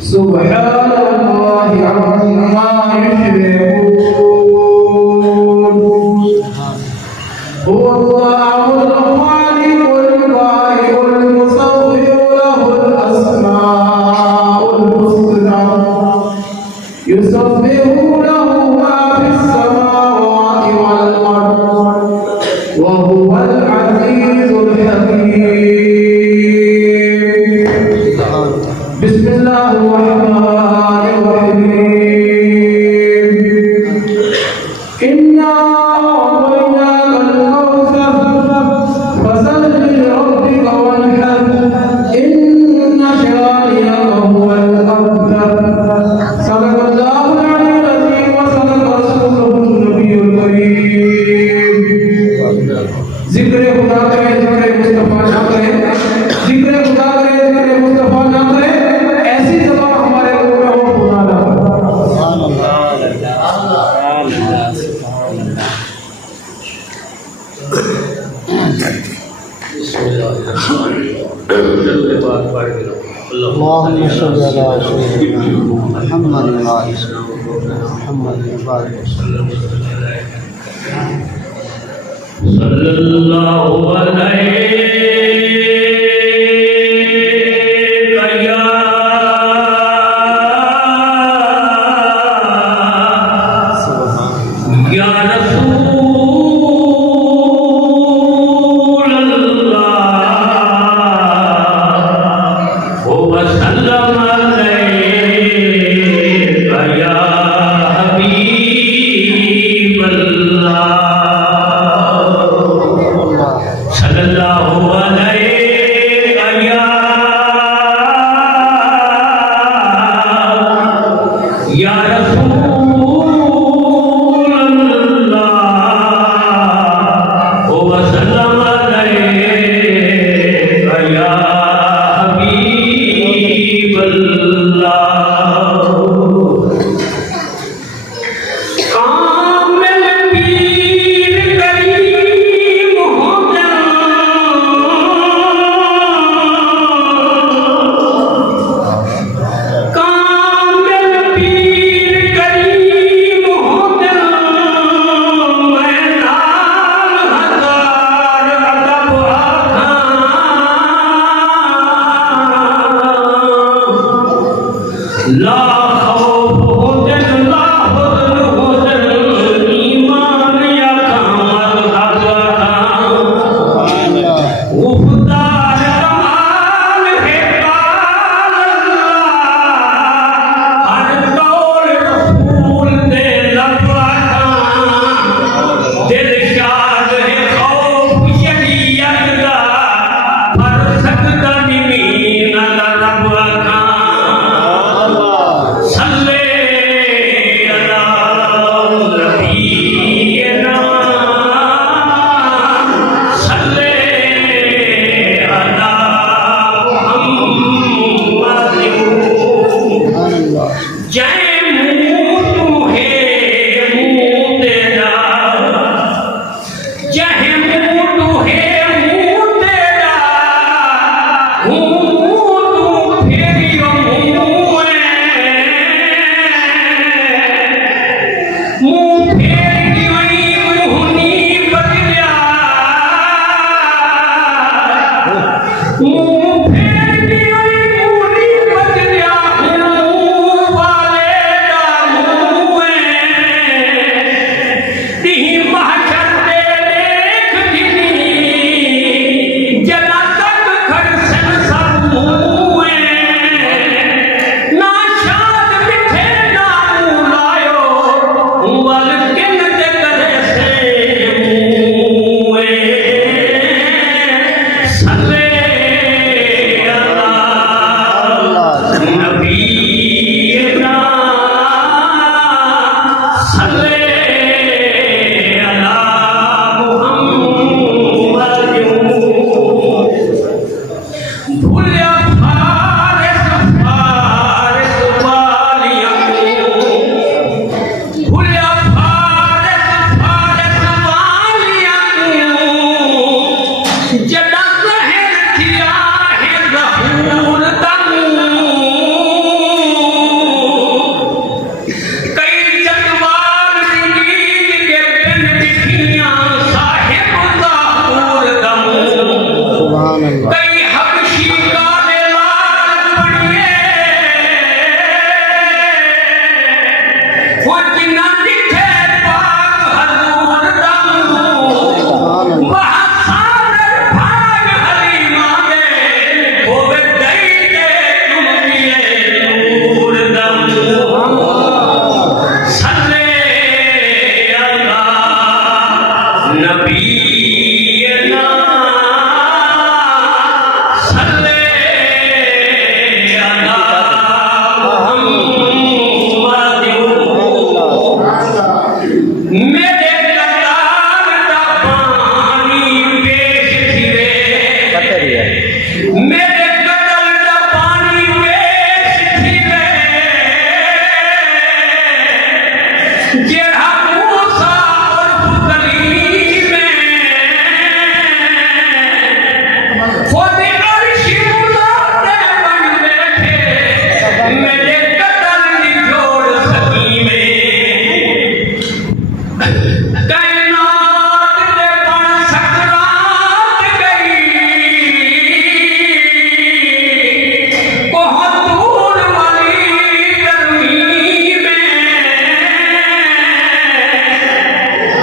سبحان الله عما يشركون هو الله الخالق البارئ المصور له الأسماء الحسنى يسبح له ما في السماوات والأرض وهو العزيز الحكيم بسم الله الرحمن الرحيم إنا أعطيناك الكوثر فصل لربك وانحر إن شانئك هو الأبتر صدق الله العلي العظيم وصدق رسوله النبي الكريم ذكر खुदा करें ذكر मुस्तफा ना करें ذكر खुदा करें ذكर मुस्तफा ना करें ऐसी ज़बान हमारे मुंह में हो खुदा ना सुभान اللهم صل على سيدنا محمد وعلى محمد وبارك وسلم सल्लल्लाहु अलैहि या रसूल अल्लाह व सल्लम अलैका या हबीब अल्लाह या रसूल अल्लाह व सल्लम अलैका या हबीब अल्लाह ला खौफ हुजन ला हुजन हुजन ईमान या कामल हज़रता उफ़दार कमाल है हर कौल रसूल दे लफ़ज़ा दिल शाद है खौफ शरीयत दा पर सकता नहीं न रब का नबीना सल्ले अला मुहम्मद मेरे कतार दा पानी पेश थिवे मेरे कतल दा पानी पेश थिवे जेड़ा मूसा और कलीम में खुद अर्श मुलाते बन बैठे मेरे कतल दी जोड़ सकी में कायनात दे पण सकरात गई बहुत दूर वाली गर्मी में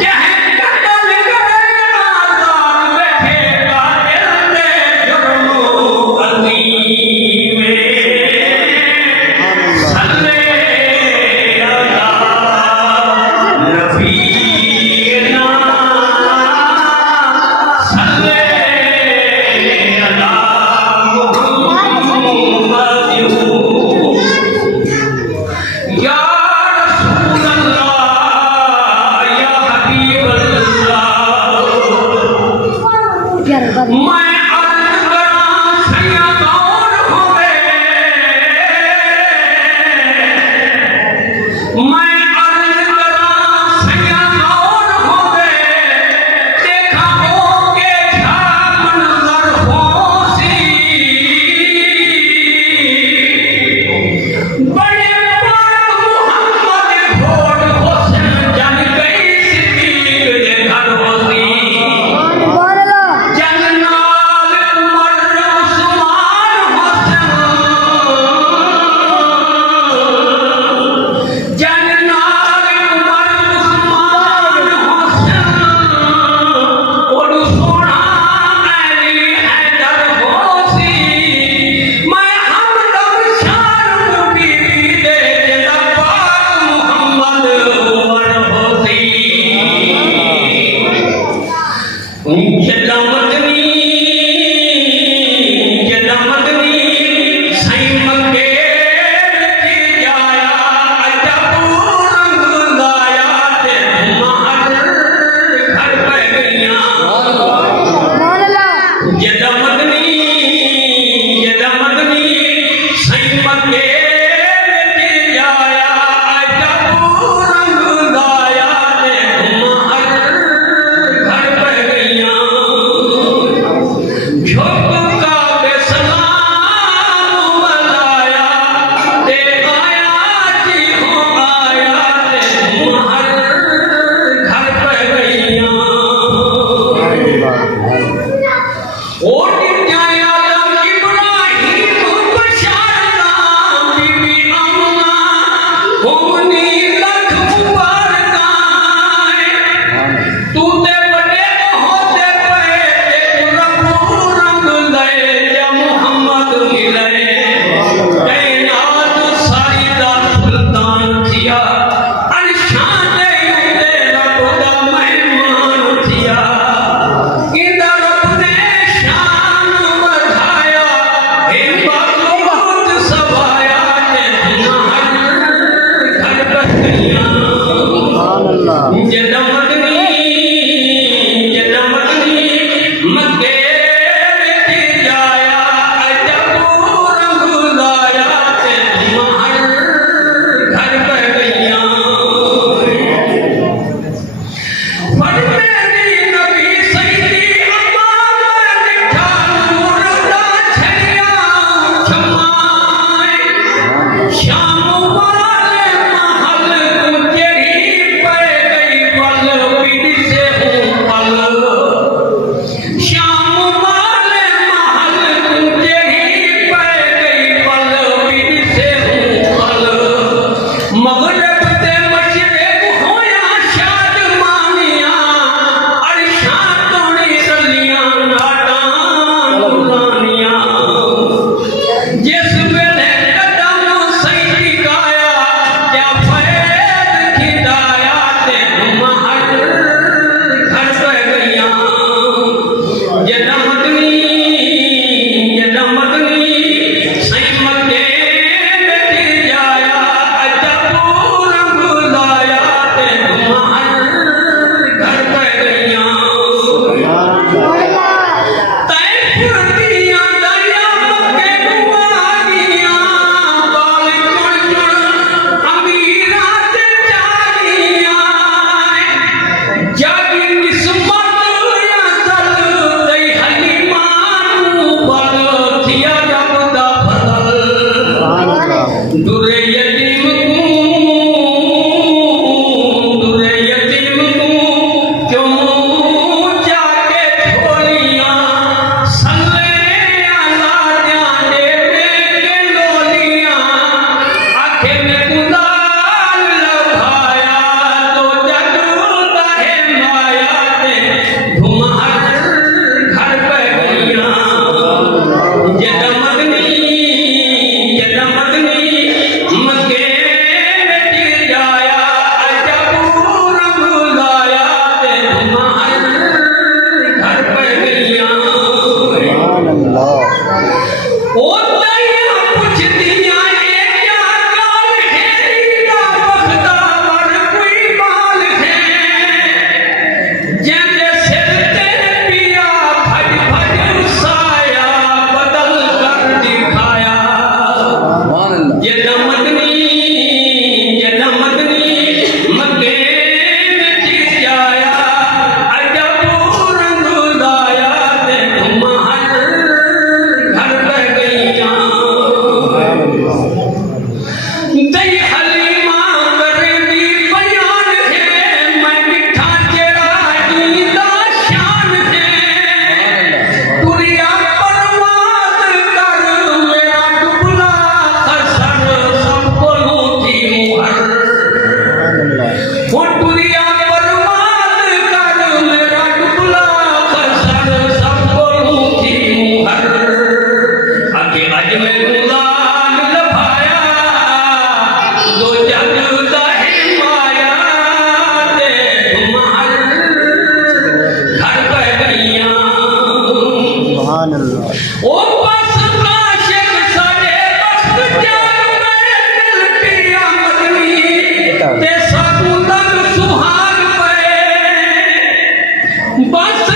चाहे कतल करे आजाद बैठेगा दिल दे जुर्मो अजीम में सल्ले अला नबीना सल्ले अला मुहम्मद या रसूल अल्लाह या हबीब अल्लाह मैं अर्ज करां सैया कौन होवे मैं अर्ज करां सैया कौन होवे देखा होके क्या मंजर होसी बड़े पाक मुहम्मद घोड़ हुस्न जन गई सिद्दीक दे घर होसी जन्नाल उमर उस्मान हुस्न जन्नाल उमर उस्मान हुस्न और सोना अली हैदर होसी मैं हमदम शान बीबी दे जेदा पाक मुहम्मद वर होसी जदा मदनी साईं मक्के च जाया अजब रंग लाया ते महर घर पै गईयां जदा मदनी साईं मक्के च जाया अजब रंग लाया ते महर घर पै गईयां झुक काबे सलाम मलाया ते आया जी हो आया ते महर घर पै गईयां ओ जाया इब्राहिम बशारा बीबी अम्मा होनी लख मुबारकां तू ते बड़े होते पे ते रब्बू रंग ले या मुहम्मद मिले कायनात सारी दा सुल्तान थिया अरशां दे उते रब दा मेहमान थिया किंदा रब ने शान बढ़ाया हे बागोत सवाया ते महर घर पै गईयां जदा मदनी मक्के विच जाया अजब रंग लाया ते महर घर पै गईयां फड़ मेरी नबी सैदी अम्मा मैं दिखा नूर दा छड़िया छमाए शाम वाले महल गुजरी पै गई पल पीड़ से हूँ पल श्याम बस